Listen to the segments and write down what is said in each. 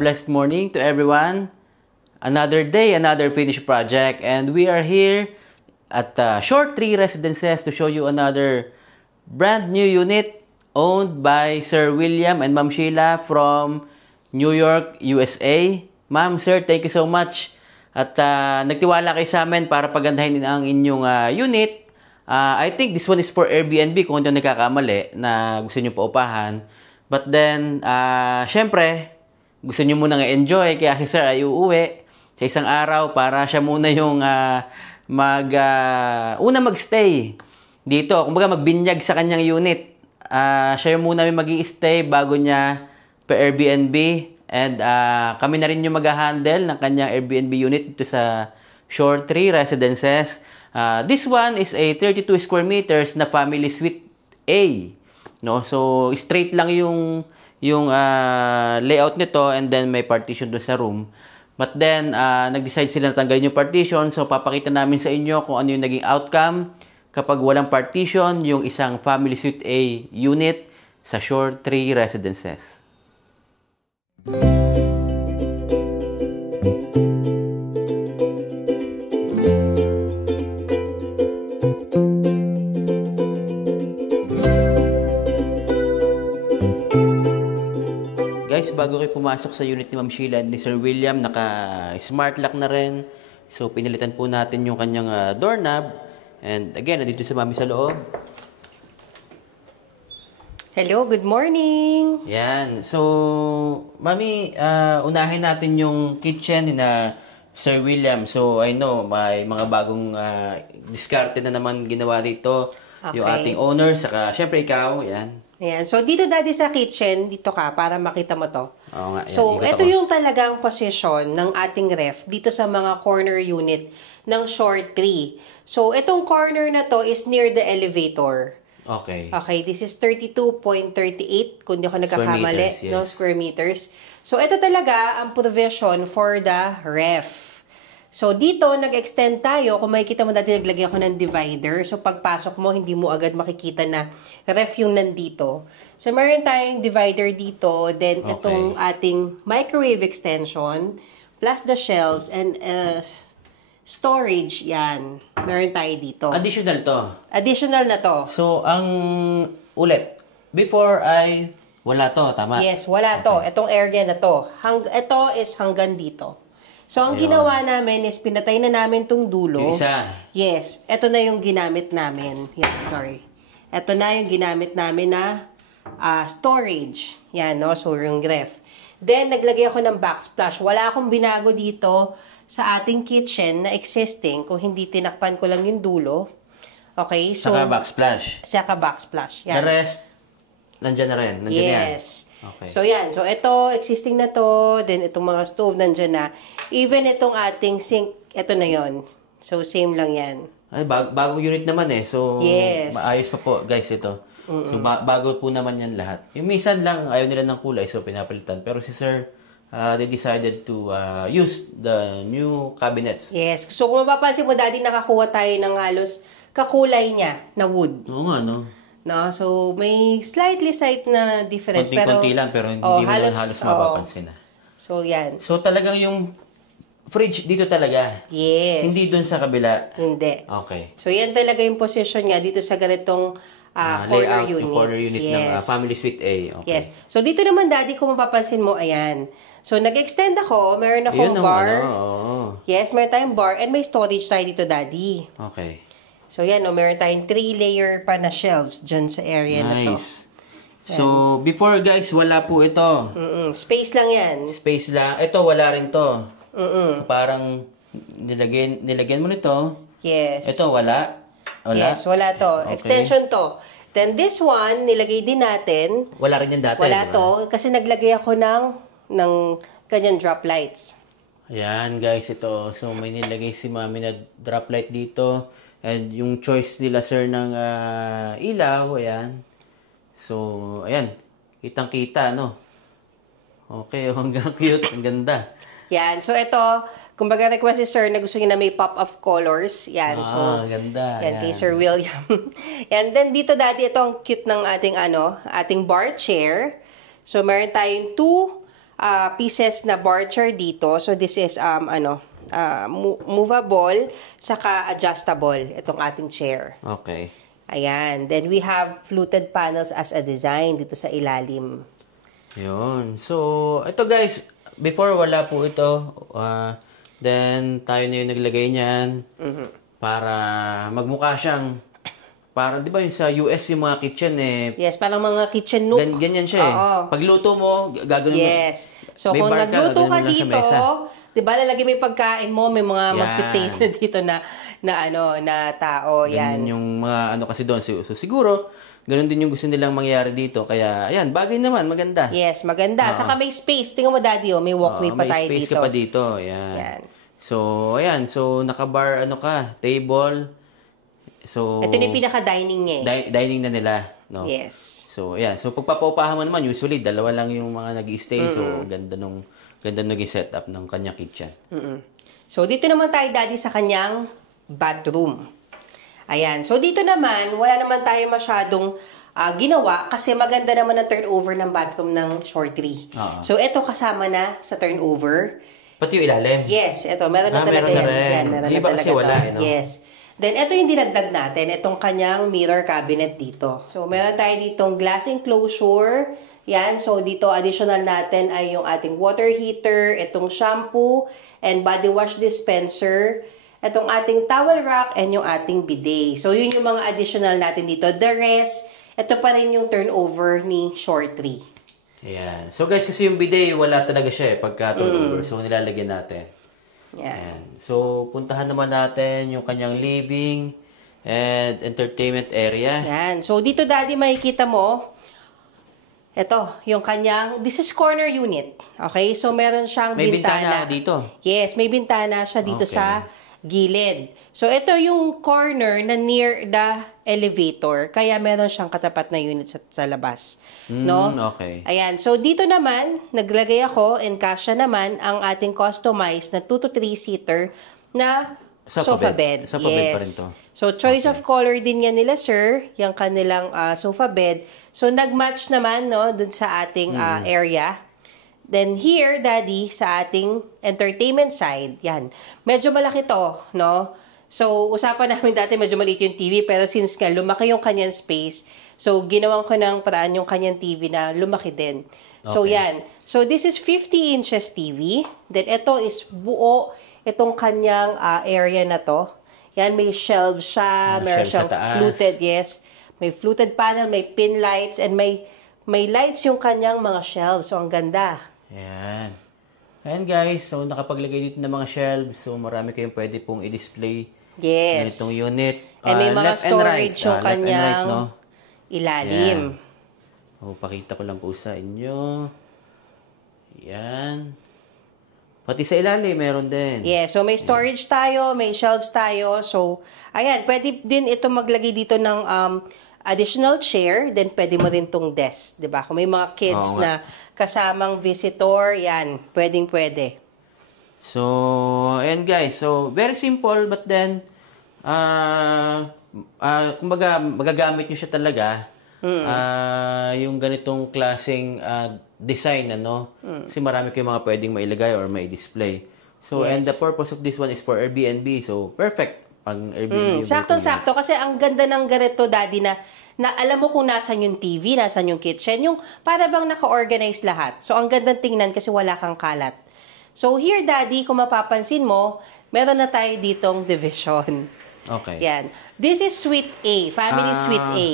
blessed morning to everyone. Another day, another finished project, and we are here at Short Tree Residences to show you another brand new unit owned by Sir William and Ma'am Sheila from New York, USA. Ma'am, sir, thank you so much. At nagtiwala kayo sa amin para pagandahin ang inyong unit. I think this one is for Airbnb kung hindi nagkakamali na gusto nyo paupahan. But then, syempre, gusto nyo munang enjoy kaya si sir ay uuwi sa isang araw para siya muna yung magstay dito. Kumbaga magbinyag sa kanyang unit. Siya yung muna mag-i-stay bago niya pa-Airbnb. And kami na rin yung mag-handle ng kanyang Airbnb unit dito sa Short Tree Residences. This one is a 32 square meters na family suite A. No? So, straight lang yung layout nito and then may partition doon sa room. But then, nag-decide sila na tanggalin yung partition. So, papakita namin sa inyo kung ano yung naging outcome kapag walang partition yung isang family suite A unit sa Short Tree Residences. Guys, bago kayo pumasok sa unit ni Ma'am Sheila at ni Sir William, naka-smart lock na rin. So, pinalitan po natin yung kanyang doorknob. And again, nandito si Mami sa loob. Hello, good morning! Yan. So, Mami, unahin natin yung kitchen ni na Sir William. So, I know, may mga bagong diskarte na naman ginawa rito. Okay. Yung ating owner, saka syempre ikaw, yan. Ayan. So, dito daddy sa kitchen, dito ka, para makita mo to. Oo nga, yan. So, ito yung talagang position ng ating ref dito sa mga corner unit ng Short Tree. So, itong corner na to is near the elevator. Okay. Okay, this is 32.38 kung di ako nagkakamali, meters, yes. no, square meters. So, ito talaga ang provision for the ref. So, dito, nag-extend tayo. Kung makikita mo dati, naglagay ako ng divider. So, pagpasok mo, hindi mo agad makikita na ref yung nandito. So, meron tayong divider dito. Then, okay, itong ating microwave extension, plus the shelves, and storage, yan. Meron tayo dito. Additional to. Additional na to. So, ulit, before ay wala to, tama? Yes, wala to. Itong area na to. Ito is hanggang dito. So, ang ginawa namin is pinatay na namin tong dulo. Yung isa. Yes. Ito na yung ginamit namin. Yan, sorry. Ito na yung ginamit namin na storage. Yan, no? So, yung ref. Then, naglagay ako ng backsplash. Wala akong binago dito sa ating kitchen na existing kung hindi tinakpan ko lang yung dulo. Okay? So, saka backsplash. Saka backsplash. Yan. The rest, nandyan na rin. Nandyan yes. Yan. Okay. So, yan. So, ito, existing na to. Then, itong mga stove nandyan na. Even itong ating sink, ito na yon. So, same lang yan. Ay, bagong unit naman eh. So, yes, maayos pa po, guys, ito. So, bago po naman yan lahat. Yung minsan lang, ayaw nila ng kulay, so pinapalitan. Pero si Sir, they decided to use the new cabinets. Yes. So, kung mapapansin mo, Daddy, nakakuha tayo ng halos kakulay niya na wood. Oo nga, no? No? So, may slight na difference. Konti-konti lang, pero hindi mo naman halos mapapansin. So, yan. So, talagang yung fridge dito talaga? Yes. Hindi dun sa kabila? Hindi. Okay. So, yan talaga yung position niya dito sa ganitong corner layout, unit. Yung corner unit ng family suite A. Okay. Yes. So, dito naman, Daddy, kung mapapansin mo, ayan. So, nag-extend ako. Meron akong bar. Yes, meron tayong bar. And may storage tayo dito, Daddy. Okay. So, yan, meron tayong 3-layer pa na shelves dyan sa area na to. Nice. So, before guys, wala po ito. Space lang yan. Space lang. Ito, wala rin to. Parang nilagyan mo nito. Yes. Ito, wala. Yes, wala to. Okay. Extension to. Then, this one, nilagay din natin. Wala rin yan dati. Wala diba? to. Kasi naglagay ako ng kanyang drop lights. Ayan, guys, ito. So, may nilagay si Mami na drop light dito. And yung choice nila, sir, ng ilaw, ayan. So, ayan. Kitang-kita, no? Okay, hanggang cute. Ang ganda. Yan. So, ito, kumbaga request si sir na gusto niya na may pop-up colors. Yan. So, ganda. Yan, kay Sir William. And then, dito, Daddy, ito ang cute ng ating bar chair. So, meron tayong two pieces na bar chair dito. So, this is, movable, saka adjustable, itong ating chair. Okay. Ayan. Then, we have fluted panels as a design dito sa ilalim. Yun. So, ito guys, before wala po ito. Then, tayo na yung naglagay niyan para magmukha siyang, parang, di ba yung sa US yung mga kitchen Yes, parang mga kitchen nook. Ganyan siya Pagluto mo, gagawin mo. Yes. So, kung nagluto ka dito, di ba, lalagay mo yung pagkain mo, may mga magtitaste na dito na tao. Ganyan yung mga kasi doon. So, siguro, ganun din yung gusto nilang mangyari dito. Kaya, ayan, bagay naman, maganda. Yes, maganda. Saka may space. Tingnan mo, Daddy, may walkway pa tayo dito. May space ka pa dito. Ayan. So, ayan. So, nakabar, table. So, ito yung pinaka-dining dining na nila, no? Yes. So, ayan. So, pagpapaupahan mo naman, usually, dalawa lang yung mga nag-i-stay. So, ganda naging setup ng kanyang kitchen. So, dito naman tayo, Daddy, sa kanyang bathroom. Ayan. So, dito naman, wala naman tayo masyadong ginawa kasi maganda naman ang turnover ng bathroom ng Shore 3. So, ito kasama na sa turnover. Pati yung ilalim? Yes. Ito, meron na talaga yan. Yan, meron na talaga kasi wala, no? Yes. Then, ito yung dinagdag natin. Itong kanyang mirror cabinet dito. So, meron tayo ditong glass enclosure. Yan. So, dito additional natin ay yung ating water heater, itong shampoo, and body wash dispenser, itong ating towel rack, and yung ating bidet. So, yun yung mga additional natin dito. The rest, ito pa rin yung turnover ni Shore 3. Ayan. So, guys, kasi yung bidet, wala talaga siya pagka turnover. So, nilalagyan natin. Yan. So, puntahan naman natin yung kanyang living and entertainment area. Yan. So, dito, Daddy, makikita mo, ito, yung kanyang, this is corner unit. Okay? So, meron siyang may bintana. May bintana dito? Yes, may bintana siya dito sa gilid. So, ito yung corner na near the elevator. Kaya meron siyang katapat na unit sa labas. No? Okay. Ayan. So, dito naman, naglagay ako and kasya naman ang ating customized na 2 to 3 seater na sofa bed. Sofa bed pa rin to. So, choice of color din yan nila, sir. Yung kanilang sofa bed. So, nag-match naman, no, dun sa ating area. Then, here, Daddy, sa ating entertainment side, yan. Medyo malaki to, no? So, usapan namin dati medyo maliit yung TV, pero since nga lumaki yung kanyang space, so, ginawan ko ng paraan yung kanyang TV na lumaki din. So, yan. So, this is 50 inches TV. Then, ito is buo itong kanyang area na to. Yan, may shelves siya, meron siyang fluted, yes. May fluted panel, may pin lights, and may lights yung kanyang mga shelves. So, ang ganda. Ayan. Ayan guys, so nakapaglagay dito ng mga shelves. So, marami kayong pwede pong i-display. Yes. Ganitong unit. And may mga storage yung kanyang ilalim. Ayan. Pakita ko lang po sa inyo. Ayan. Pati sa ilalim, meron din. Yeah, so may storage tayo, may shelves tayo. So, ayan, pwede din ito maglagay dito ng additional chair. Then, pwede mo rin tong desk. Diba? Kung may mga kids na kasamang visitor, yan, pwedeng-pwede. So, ayan guys. So, very simple, but then, kumbaga, magagamit nyo siya talaga. Yung ganitong klaseng design, ano? Kasi marami kayong mga pwedeng mailagay or mai-display. So, and the purpose of this one is for Airbnb. So, perfect pang Airbnb. Sakto-sakto. Kasi ang ganda ng ganito, Daddy, na alam mo kung nasan yung TV, nasan yung kitchen, yung para bang naka-organize lahat. So, ang gandang tingnan kasi wala kang kalat. So, here, Daddy, kung mapapansin mo, meron na tayo ditong division. Okay. Yan. This is Suite A, Family Suite A.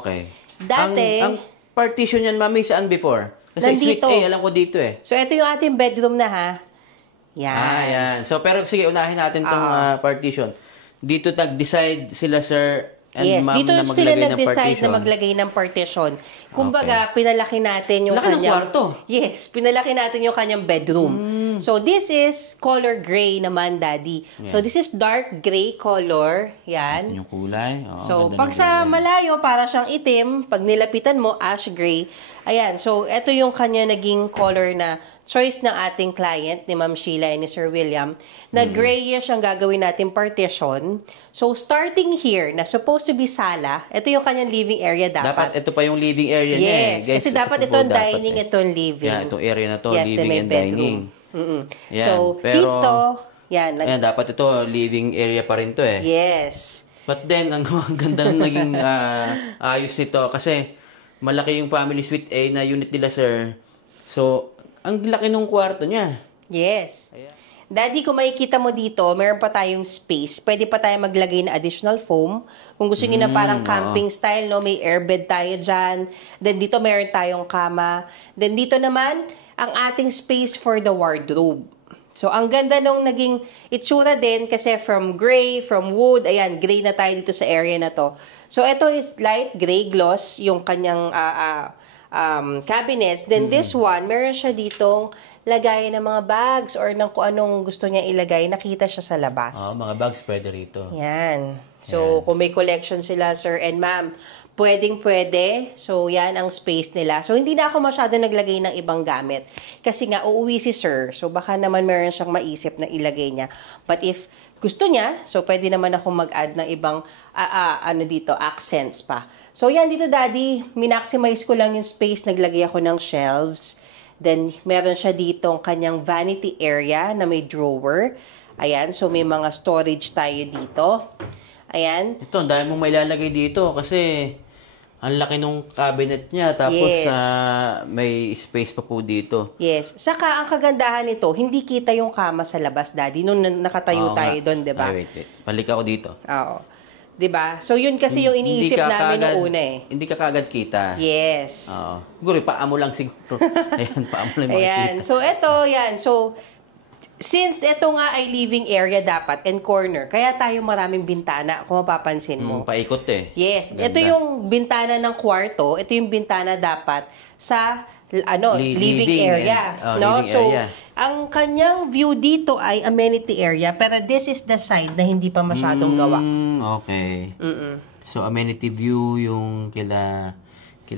Okay. Dati, ang partition yan, Mami, saan before? Kasi nandito. Suite A, alam ko dito eh. So, ito yung ating bedroom na, ha? Yan. Yan. So, pero sige, unahin natin tong partition. Dito nag-decide sila, sir, and ma'am, dito na sila maglagay ng nag-decide partition. na maglagay ng partition. Kumbaga, pinalaki natin yung Laki ng kanyang... kwarto. Yes, pinalaki natin yung kanyang bedroom. So, this is color gray naman, Daddy. So, this is dark gray color. Yan. Yung kulay. Oo, So, ganda pag ng sa kulay. malayo, para siyang itim. Pag nilapitan mo, ash gray. Ayan. So, ito yung kanya naging color na choice ng ating client, ni Ma'am Sheila and ni Sir William, na grayish ang gagawin natin partition. So, starting here, na supposed to be sala, ito yung kanyang living area dapat. Ito pa yung living area niya eh. Yes, Guys, kasi dapat ito po itong dining, eh. itong living. Yan, itong area na to, Yes, living then may and bedroom. dining. Yan, So, pero- dito, yan. Ayan, dapat ito, living area pa rin to eh. Yes. But then, ang ganda ng naging ayos nito kasi malaki yung family suite A na unit nila, sir. So, ang laki ng kwarto niya. Yes. Daddy, kung makikita mo dito, meron pa tayong space. Pwede pa tayo maglagay na additional foam. Kung gusto niyo na parang camping style, no, may airbed tayo dyan. Then dito meron tayong kama. Then dito naman, ang ating space for the wardrobe. So, ang ganda nung naging itsura din kasi from gray, from wood, ayan, gray na tayo dito sa area na to. So, ito is light gray gloss, yung kanyang cabinets. Then this one, meron siya ditong lagayan ng mga bags or ng kung anong gusto niya ilagay, nakita siya sa labas. Mga bags pwede rito. Yan. So, kung may collection sila, sir and ma'am, pwedeng-pwede. So, yan ang space nila. So, hindi na ako masyado naglagay ng ibang gamit. Kasi nga, uuwi si sir. So, baka naman meron siyang maisip na ilagay niya. But if gusto niya, so pwede naman ako mag-add ng ibang, accents pa. So, yan dito, Daddy. Minaximize ko lang yung space. Naglagay ako ng shelves. Then, meron siya ditong kanyang vanity area na may drawer. Ayan. So, may mga storage tayo dito. Ayan. Ito, ang dami mong may lalagay dito kasi ang laki nung cabinet niya. Tapos, Yes. may space pa po dito. Yes. Saka, ang kagandahan nito, hindi kita yung kama sa labas, Daddy. Nung nakatayo Oo tayo nga. doon, di ba? Ay, wait. Balik ako dito. Oo. Di ba? So, yun kasi yung iniisip namin noong una eh. Hindi ka kagad kita. Yes. Oo. Siguro, paa mo lang siguro. Ayan, paa mo lang Ayan. makikita. So, eto, yan. So, since ito nga ay living area dapat and corner, kaya tayo maraming bintana, kung mapapansin mo. Paikot eh. Yes. Ganda. Ito yung bintana ng kwarto. Ito yung bintana dapat sa living living area. and- No? living So, area. ang kanyang view dito ay amenity area, pero this is the side na hindi pa masyadong gawa. Okay. So, amenity view yung kila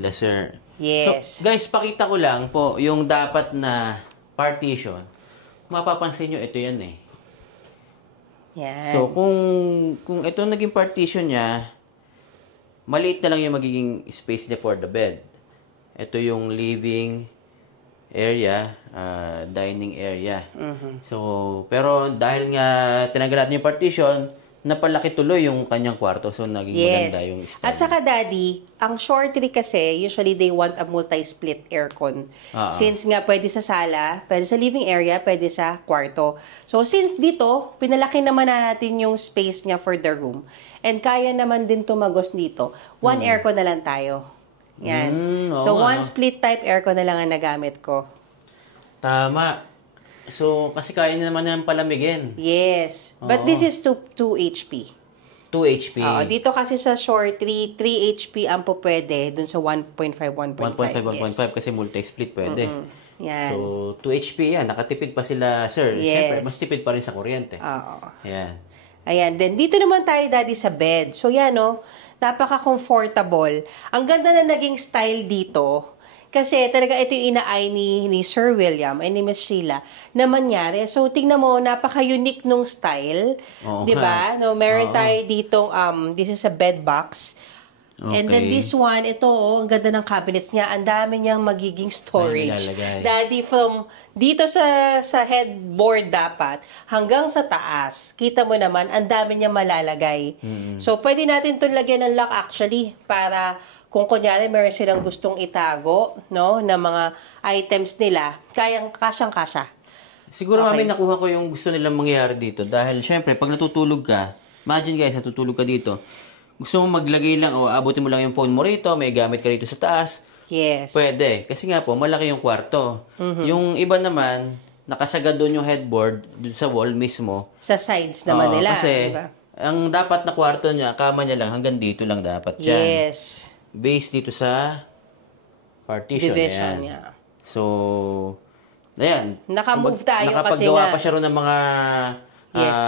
sir. Yes. So, guys, pakita ko lang po yung dapat na partition. Mapapansin nyo, ito yan eh. Yan. So, kung ito naging partition niya, maliit na lang yung magiging space niya for the bed. Ito yung living area, dining area. So, pero dahil nga tinanggal natin yung partition, napalaki tuloy yung kanyang kwarto. So, naging maganda yung style. At saka, Daddy, ang shortly kasi, usually they want a multi-split aircon. Since nga pwede sa sala, pwede sa living area, pwede sa kwarto. So, since dito, pinalaki naman na natin yung space niya for the room. And kaya naman din tumagos dito. One aircon na lang tayo. Yan. So, one split type aircon na lang ang nagamit ko. Tama. So, kasi kaya niya naman yung palamigin. Yes. But this is 2 HP. 2 HP. Dito kasi sa short, 3 HP ang po pwede dun sa 1.5, 1.5. 1.5 kasi multi-split pwede. Yan. So, 2 HP yan. Nakatipid pa sila, sir. Yes. Siyempre, mas tipid pa rin sa kuryente. Oo. Ayan. Ayan. Then, dito naman tayo, Daddy, sa bed. So, yan, no? Napaka-comfortable. Ang ganda na naging style dito. Kasi talaga ito yung inaay ni Sir William ay ni Miss Sheila na mangyari. So, tingnan mo, napaka-unique nung style. Oo Di ba? No, meron tayo ditong, this is a bed box. And then Okay. this one, ito, ang ganda ng cabinets niya. Ang dami niyang magiging storage. Ay, nilalagay. Daddy, from dito sa headboard dapat hanggang sa taas. Kita mo naman, ang dami niyang malalagay. So, pwede natin itong lagyan ng lock actually para kung kunyari meron silang gustong itago, no, na mga items nila, kasyang-kasya. Siguro mami nakuha ko yung gusto nilang mangyari dito. Dahil syempre, pag natutulog ka, imagine guys, natutulog ka dito, gusto mo maglagay lang o abutin mo lang yung phone mo rito, may gamit ka rito sa taas, Yes. pwede. Kasi nga po, malaki yung kwarto. Yung iba naman, nakasagad doon yung headboard, doon sa wall mismo. Sa sides naman nila. Kasi, diba? ang dapat na kwarto niya, kama niya lang, hanggang dito lang dapat yan. Yes. Base dito sa partition. Division Ayan. niya. So, Ayan. Naka-move tayo kasi nakapaggawa nga. pa siya ron ng mga Yes.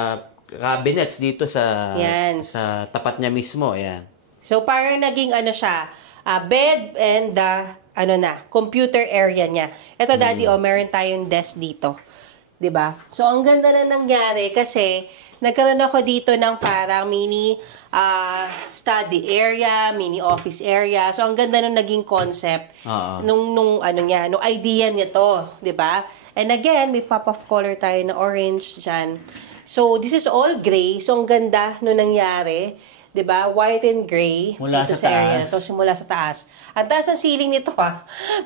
cabinets dito sa Yan. sa tapat niya mismo. Ayan. So, parang naging siya, bed and computer area niya. Ito, Daddy, meron tayong desk dito. 'Di ba? So, ang ganda na nangyari kasi nagkaroon ako dito ng parang mini study area, mini office area. So, ang ganda nung naging concept nung idea niya to, 'di ba? And again, may pop of color tayo na orange diyan. So, this is all gray. So, ang ganda nung nangyari. 'Di ba? White and gray Mula dito sa area na taas. to, simula sa taas. Ang taas ng ceiling nito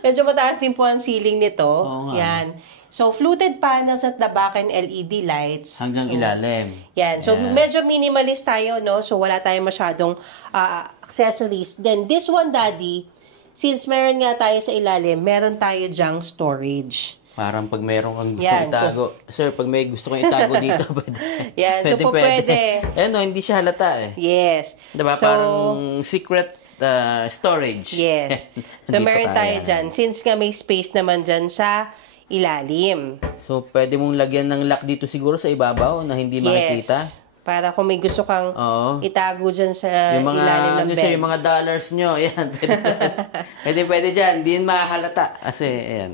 Medyo mataas din po ang ceiling nito. Oo nga. Yan. So, fluted panels at the back and LED lights. Hanggang So, ilalim. yan. So, Ayan. medyo minimalist tayo, no? So, wala tayong masyadong accessories. Then, this one, Daddy, since meron nga tayo sa ilalim, meron tayo dyang storage. Parang pag mayroon kang gusto Yan. itago. Sir, pag may gusto kang itago dito, pwede. Yan. So, pwede. Hindi siya halata eh. Yes. Diba? So, Parang secret storage. yes. So, Dito meron kaya. tayo dyan. Since nga may space naman dyan sa ilalim. So, pwede mong lagyan ng lock dito siguro sa ibabaw na hindi makikita. Yes. Para kung may gusto kang Oo. itago dyan sa Yung mga, ilalim ng bed. sir, yung mga dollars nyo, ayan. Pwede dyan. Hindi yun mahahalata. Kasi, ayan.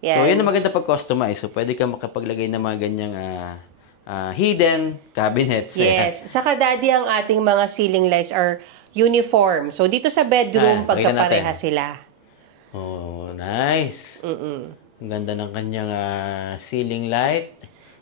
So, yun ang maganda pag-customize. So, pwede ka makapaglagay ng mga ganyang hidden cabinets. Yes. Saka, Daddy, ang ating mga ceiling lights are uniform. So, dito sa bedroom, Pakita pagkapareha natin. sila. Oh, nice. Ang ganda ng kanyang ceiling light.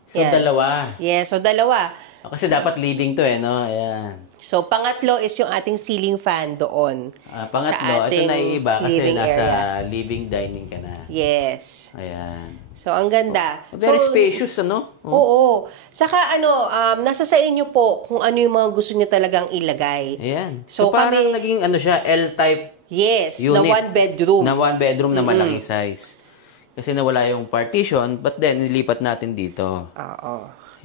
So, Yan. dalawa. Yes. So, dalawa. Kasi dapat leading to no? Ayan. So, pangatlo is yung ating ceiling fan doon. Pangatlo, sa ito ating na iba kasi living nasa area. living dining ka na. Yes. Ayan. So, ang ganda. Very So, spacious, ano? Oo. Saka, nasa sa inyo po kung ano yung mga gusto nyo talagang ilagay. Ayan. So, So, parang kami- naging siya, L-type Yes, unit. na one bedroom. Na one bedroom na malaking size. Kasi nawala yung partition, but then, nilipat natin dito. Oo.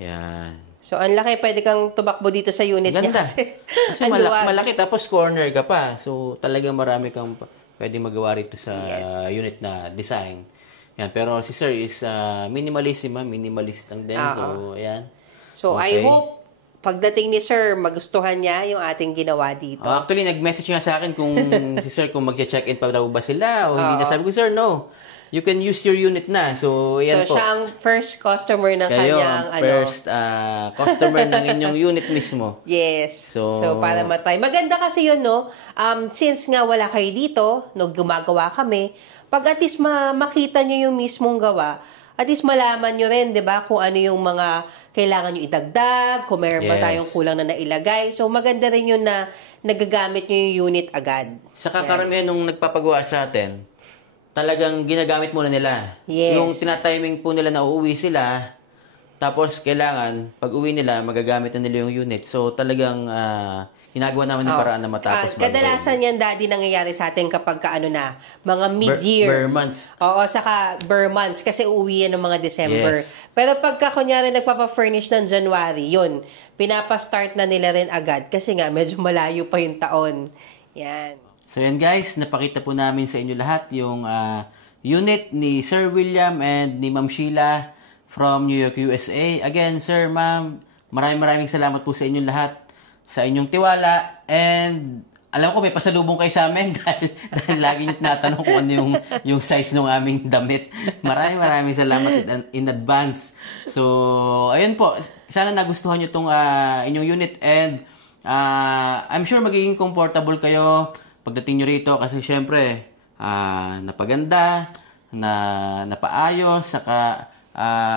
Ayan. So, ang laki. Pwede kang tumakbo dito sa unit niya Ganda. kasi, Kasi ang luwag. malaki, tapos corner ka pa. So, talagang marami kang pwede magawa rito sa Yes. unit na design. Yan. Pero si Sir is minimalist lang din. So, ayan. So, I hope pagdating ni Sir, magustuhan niya yung ating ginawa dito. Actually, nag-message nga sa akin kung si Sir kung mag-check-in pa daw ba sila o hindi na. Sabi ko, Sir, no. You can use your unit na. So, ayan So, po. siya ang first customer ng Kayo kanyang, ang first customer ng inyong unit mismo. Yes. So, para matry. Maganda kasi yun, no? Since nga wala kayo dito, gumagawa kami, pag at least makita nyo yung mismong gawa, at least malaman nyo rin, di ba, kung ano yung mga kailangan nyo idagdag, kung meron ba Yes. tayong kulang na nailagay. So, maganda rin yun na nagagamit nyo yung unit agad. Sa kakaramihan nung nagpapagawa sa atin, talagang ginagamit muna nila. Yes. Yung tinatiming po nila na uuwi sila, tapos kailangan, pag uwi nila, magagamit na nila yung unit. So, talagang ginagawa namin ng paraan na matapos. Kadalasan yan, Daddy, nangyayari sa atin kapag mga mid-year. Bare months. Oo, saka bare months kasi uuwi yan ng mga December. Yes. Pero pagka kunyari nagpapa-furnish ng January, yun, pinapa-start na nila rin agad kasi nga medyo malayo pa yung taon. Yan. So yan guys, napakita po namin sa inyo lahat yung unit ni Sir William and ni Ma'am Sheila from New York, USA. Again, Sir, Ma'am, maraming salamat po sa inyong lahat, sa inyong tiwala, and alam ko may pasalubong kayo sa amin dahil lagi niyo tinatanong kung ano yung size ng aming damit. Maraming salamat in advance. So, ayun po, sana nagustuhan niyo tong inyong unit, and I'm sure magiging comfortable kayo pagdating nyo rito kasi syempre napaganda, napaayos, saka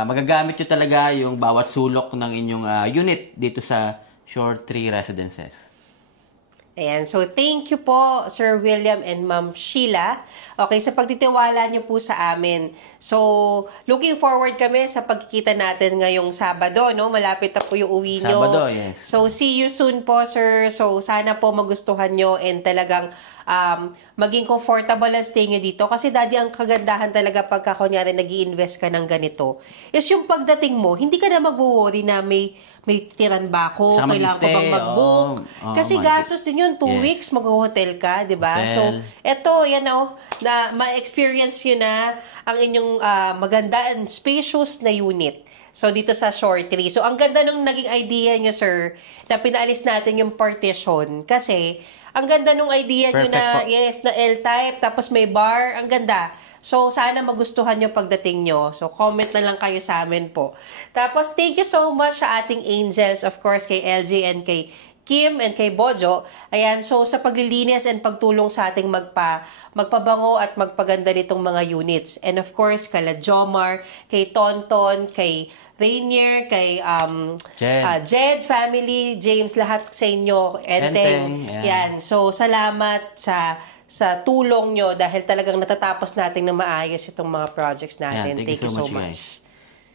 magagamit nyo talaga yung bawat sulok ng inyong unit dito sa Shore 3 Residences. Ayan. So, thank you po, Sir William and Ma'am Sheila. Okay, sa pagtitiwala niyo po sa amin. So, looking forward kami sa pagkikita natin ngayong Sabado, no? Malapit na po yung uwi niyo. Sabado, yes. So, see you soon po, sir. So, sana po magustuhan nyo and talagang maging comfortable ang stay nyo dito. Kasi, Daddy, ang kagandahan talaga pagka kunyari nag-i-invest ka ng ganito is yung pagdating mo, hindi ka na mag-worry na may tiran ba ako, Saka kailangan ko mag-stay, bang mag-book. oo. Kasi Oo, gastos din yun. yun, 2 Yes. weeks, mag-hotel ka, di ba? Hotel. So, eto, yan na ma-experience nyo na ang inyong maganda and spacious na unit. So, dito sa Shore 3. So, ang ganda nung naging idea nyo, sir, na pinaalis natin yung partition. Kasi, ang ganda nung idea nyo Perfect na, po. yes, na L-type, tapos may bar. Ang ganda. So, sana magustuhan nyo pagdating nyo. So, comment na lang kayo sa amin po. Tapos, thank you so much sa ating angels, of course, kay LJ and kay Kim and kay Bojo. Ayan, so sa paglilinis and pagtulong sa ating magpabango at magpaganda nitong mga units. And of course, kala Jomar, kay Tonton, kay Rainier, kay Jed family, James, lahat sa inyo, Enteng. Yan. So, salamat sa tulong nyo dahil talagang natatapos natin na maayos itong mga projects natin. Yan, thank you so much. guys.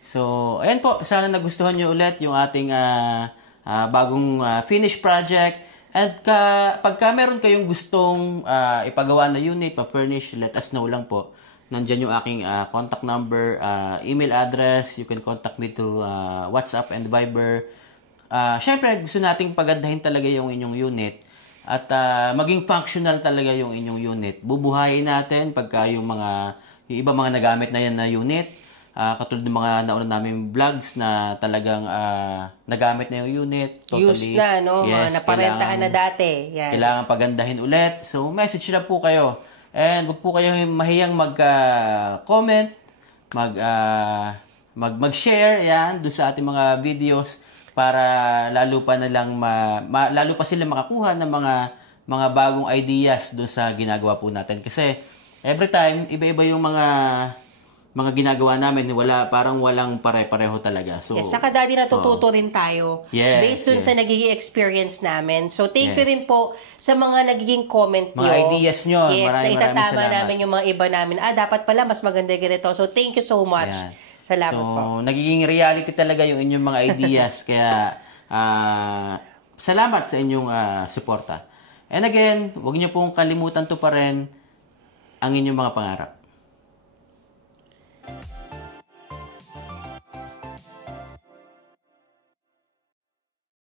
So, ayan po, sana nagustuhan nyo ulit yung ating bagong finished project. And pagka meron kayong gustong ipagawa na unit, pa-furnish, let us know lang po. Nandyan yung aking contact number, email address. You can contact me to WhatsApp and Viber. Siyempre, gusto nating pagandahin talaga yung inyong unit. At maging functional talaga yung inyong unit. Bubuhayin natin pagka yung iba mga nagamit na yan na unit. Katulad ng mga nauna namin vlogs na talagang nagamit na yung unit. Totally, Used na, no? Yes, mga naparentahan na dati. Yan. Kailangan pagandahin ulit. So, message na po kayo. And wag po kayo mahiyang mag-comment, mag-share yan doon sa ating mga videos para lalo pa lalo pa sila makakuha ng mga bagong ideas doon sa ginagawa po natin. Kasi every time iba-iba yung mga ginagawa namin, parang walang pare-pareho talaga. So, yes, saka daddy natututo rin tayo based dun sa nagiging experience namin. So, thank you rin po sa mga nagiging comment nyo. Mga ideas nyo. Yes, maraming itatama salamat. namin yung mga iba namin. Dapat pala, mas maganda ganito. So, thank you so much. Ayan. Salamat po. Nagiging reality talaga yung inyong mga ideas. Kaya, salamat sa inyong suporta. And again, huwag niyo pong kalimutan to pa rin ang inyong mga pangarap.